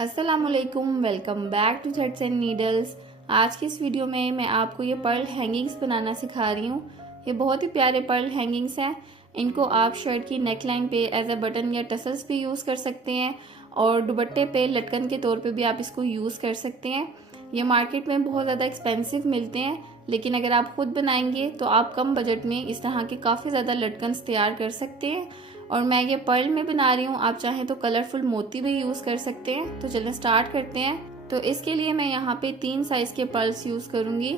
अस्सलामुअलैकुम, welcome back to threads and needles. आज की इस वीडियो में मैं आपको ये पर्ल हैंगिंग्स बनाना सिखा रही हूँ। ये बहुत ही प्यारे पर्ल हैंगिंग्स हैं। इनको आप शर्ट की नेकलाइन पे एज ए बटन या टसल्स पे यूज़ कर सकते हैं और दुपट्टे पे लटकन के तौर पे भी आप इसको यूज़ कर सकते हैं। ये मार्केट में बहुत ज़्यादा एक्सपेंसिव मिलते हैं, लेकिन अगर आप खुद बनाएंगे तो आप कम बजट में इस तरह के काफ़ी ज़्यादा लटकन्स तैयार कर सकते हैं। और मैं ये पर्ल में बना रही हूँ, आप चाहें तो कलरफुल मोती भी यूज़ कर सकते हैं। तो चलिए स्टार्ट करते हैं। तो इसके लिए मैं यहाँ पे 3 साइज़ के पर्ल्स यूज़ करूँगी।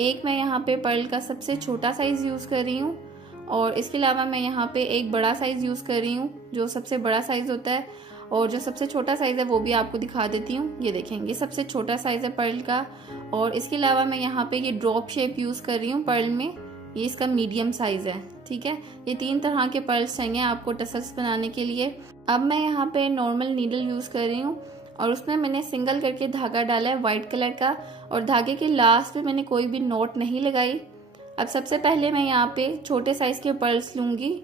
एक मैं यहाँ पे पर्ल का सबसे छोटा साइज़ यूज़ कर रही हूँ और इसके अलावा मैं यहाँ पे एक बड़ा साइज़ यूज़ कर रही हूँ, जो सबसे बड़ा साइज़ होता है। और जो सबसे छोटा साइज़ है वो भी आपको दिखा देती हूँ। ये देखेंगे, सबसे छोटा साइज़ है पर्ल का। और इसके अलावा मैं यहाँ पे ये ड्रॉप शेप यूज़ कर रही हूँ पर्ल में, ये इसका मीडियम साइज़ है। ठीक है, ये 3 तरह के पर्ल्स चाहिए आपको टसल्स बनाने के लिए। अब मैं यहाँ पे नॉर्मल नीडल यूज़ कर रही हूँ और उसमें मैंने सिंगल करके धागा डाला है वाइट कलर का, और धागे के लास्ट पे मैंने कोई भी नॉट नहीं लगाई। अब सबसे पहले मैं यहाँ पे छोटे साइज़ के पर्ल्स लूँगी।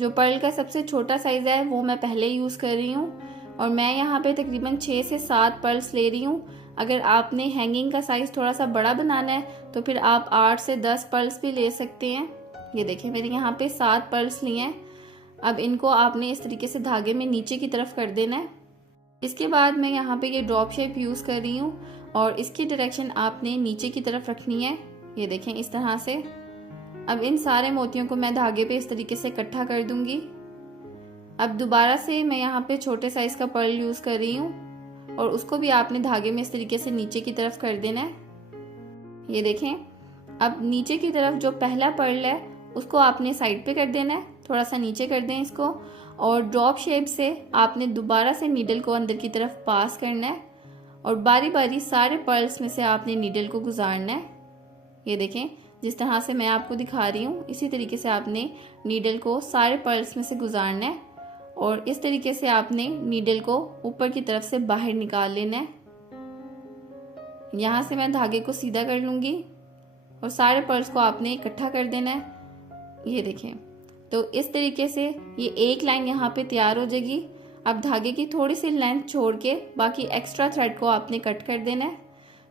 जो पर्ल का सबसे छोटा साइज़ है वो मैं पहले यूज़ कर रही हूँ और मैं यहाँ पे तकरीबन 6 से 7 पर्ल्स ले रही हूँ। अगर आपने हैंगिंग का साइज़ थोड़ा सा बड़ा बनाना है तो फिर आप 8 से 10 पर्ल्स भी ले सकते हैं। ये देखिए, मैंने यहाँ पे 7 पर्ल्स लिए हैं। अब इनको आपने इस तरीके से धागे में नीचे की तरफ कर देना है। इसके बाद मैं यहाँ पे ये ड्रॉप शेप यूज़ कर रही हूँ और इसकी डायरेक्शन आपने नीचे की तरफ रखनी है। ये देखें, इस तरह से। अब इन सारे मोतियों को मैं धागे पे इस तरीके से इकट्ठा कर दूंगी। अब दोबारा से मैं यहाँ पे छोटे साइज़ का पर्ल यूज़ कर रही हूँ और उसको भी आपने धागे में इस तरीके से नीचे की तरफ कर देना है। ये देखें, अब नीचे की तरफ जो पहला पर्ल है उसको आपने साइड पे कर देना है, थोड़ा सा नीचे कर दें इसको, और ड्रॉप शेप से आपने दोबारा से नीडल को अंदर की तरफ पास करना है और बारी बारी सारे पर्ल्स में से आपने नीडल को गुजारना है। ये देखें, जिस तरह से मैं आपको दिखा रही हूँ इसी तरीके से आपने नीडल को सारे पर्ल्स में से गुजारना है और इस तरीके से आपने नीडल को ऊपर की तरफ से बाहर निकाल लेना है। यहाँ से मैं धागे को सीधा कर लूँगी और सारे पर्ल्स को आपने इकट्ठा कर देना है। ये देखें, तो इस तरीके से ये एक लाइन यहाँ पे तैयार हो जाएगी। अब धागे की थोड़ी सी लेंथ छोड़ के बाकी एक्स्ट्रा थ्रेड को आपने कट कर देना है।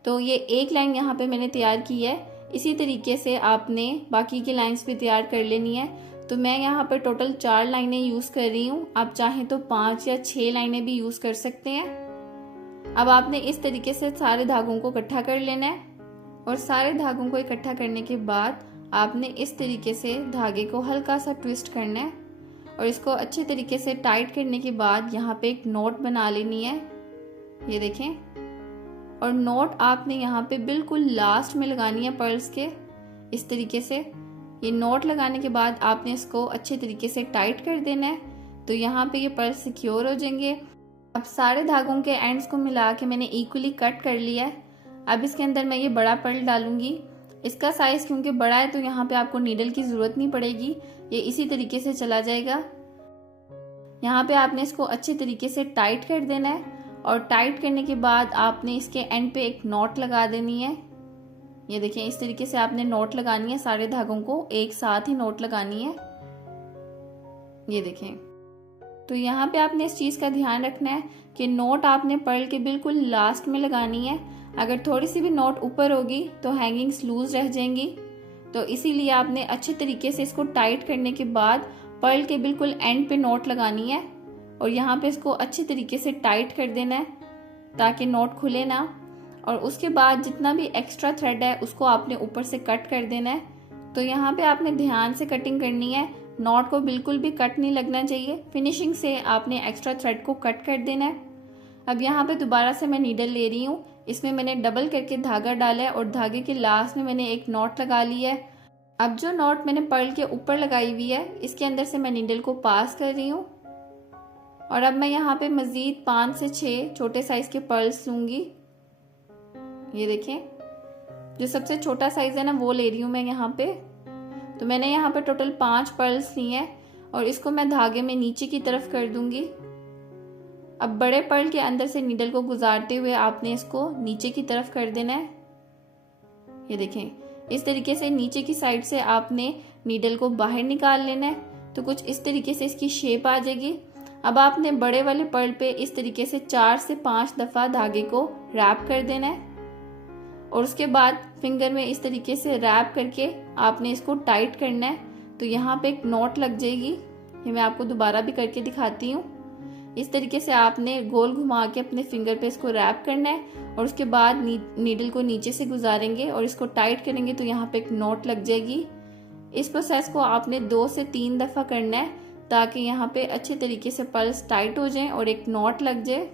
तो ये एक लाइन यहाँ पे मैंने तैयार की है। इसी तरीके से आपने बाकी की लाइंस भी तैयार कर लेनी है। तो मैं यहाँ पर टोटल 4 लाइनें यूज़ कर रही हूँ, आप चाहें तो 5 या 6 लाइनें भी यूज़ कर सकते हैं। अब आपने इस तरीके से सारे धागों को इकट्ठा कर लेना है और सारे धागों को इकट्ठा करने के बाद आपने इस तरीके से धागे को हल्का सा ट्विस्ट करना है और इसको अच्छे तरीके से टाइट करने के बाद यहाँ पे एक नॉट बना लेनी है। ये देखें, और नॉट आपने यहाँ पे बिल्कुल लास्ट में लगानी है पर्ल्स के, इस तरीके से। ये नॉट लगाने के बाद आपने इसको अच्छे तरीके से टाइट कर देना है। तो यहाँ पे ये पर्ल्स सिक्योर हो जाएंगे। अब सारे धागों के एंड्स को मिला के मैंने इक्वली कट कर लिया है। अब इसके अंदर मैं ये बड़ा पर्ल डालूंगी। इसका साइज़ क्योंकि बड़ा है तो यहाँ पे आपको नीडल की ज़रूरत नहीं पड़ेगी, ये इसी तरीके से चला जाएगा। यहाँ पे आपने इसको अच्छे तरीके से टाइट कर देना है और टाइट करने के बाद आपने इसके एंड पे एक नॉट लगा देनी है। ये देखें, इस तरीके से आपने नॉट लगानी है, सारे धागों को एक साथ ही नॉट लगानी है। ये देखें, तो यहाँ पे आपने इस चीज़ का ध्यान रखना है कि नॉट आपने पर्ल के बिल्कुल लास्ट में लगानी है। अगर थोड़ी सी भी नॉट ऊपर होगी तो हैंगिंग्स लूज रह जाएंगी। तो इसीलिए आपने अच्छे तरीके से इसको टाइट करने के बाद पर्ल के बिल्कुल एंड पे नॉट लगानी है और यहाँ पे इसको अच्छे तरीके से टाइट कर देना है ताकि नॉट खुले ना। और उसके बाद जितना भी एक्स्ट्रा थ्रेड है उसको आपने ऊपर से कट कर देना है। तो यहाँ पे आपने ध्यान से कटिंग करनी है, नॉट को बिल्कुल भी कट नहीं लगना चाहिए। फिनिशिंग से आपने एक्स्ट्रा थ्रेड को कट कर देना है। अब यहाँ पे दोबारा से मैं नीडल ले रही हूँ, इसमें मैंने डबल करके धागा डाला है और धागे के लास्ट में मैंने एक नॉट लगा ली है। अब जो नॉट मैंने पर्ल के ऊपर लगाई हुई है इसके अंदर से मैं नीडल को पास कर रही हूँ और अब मैं यहाँ पे मज़ीद 5 से 6 छोटे साइज़ के पर्ल्स लूँगी। ये देखें, जो सबसे छोटा साइज़ है ना वो ले रही हूँ मैं यहाँ पे। तो मैंने यहाँ पे टोटल 5 पर्ल्स लिए हैं और इसको मैं धागे में नीचे की तरफ कर दूँगी। अब बड़े पर्ल के अंदर से नीडल को गुजारते हुए आपने इसको नीचे की तरफ कर देना है। ये देखें, इस तरीके से नीचे की साइड से आपने नीडल को बाहर निकाल लेना है। तो कुछ इस तरीके से इसकी शेप आ जाएगी। अब आपने बड़े वाले पर्ल पे इस तरीके से 4 से 5 दफ़ा धागे को रैप कर देना है और उसके बाद फिंगर में इस तरीके से रैप करके आपने इसको टाइट करना है। तो यहाँ पे एक नॉट लग जाएगी। ये मैं आपको दोबारा भी करके दिखाती हूँ। इस तरीके से आपने गोल घुमा के अपने फिंगर पे इसको रैप करना है और उसके बाद नीडल को नीचे से गुजारेंगे और इसको टाइट करेंगे तो यहाँ पे एक नॉट लग जाएगी। इस प्रोसेस को आपने 2 से 3 दफ़ा करना है ताकि यहाँ पे अच्छे तरीके से पर्ल्स टाइट हो जाएं और एक नॉट लग जाए।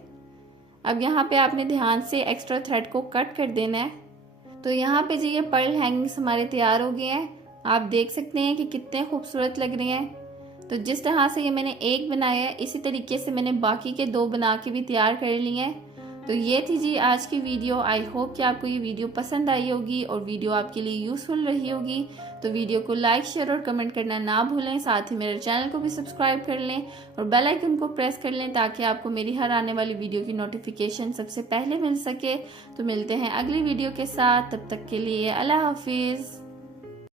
अब यहाँ पे आपने ध्यान से एक्स्ट्रा थ्रेड को कट कर देना है। तो यहाँ पे जी ये पर्ल हैंगिंग्स हमारे तैयार हो गए हैं। आप देख सकते हैं कि कितने खूबसूरत लग रहे हैं। तो जिस तरह से ये मैंने एक बनाया है इसी तरीके से मैंने बाकी के 2 बना के भी तैयार कर लिए हैं। तो ये थी जी आज की वीडियो। आई होप कि आपको ये वीडियो पसंद आई होगी और वीडियो आपके लिए यूजफुल रही होगी। तो वीडियो को लाइक, शेयर और कमेंट करना ना भूलें। साथ ही मेरे चैनल को भी सब्सक्राइब कर लें और बेल आइकन को प्रेस कर लें ताकि आपको मेरी हर आने वाली वीडियो की नोटिफिकेशन सबसे पहले मिल सके। तो मिलते हैं अगली वीडियो के साथ, तब तक के लिए अल्लाह हाफिज़।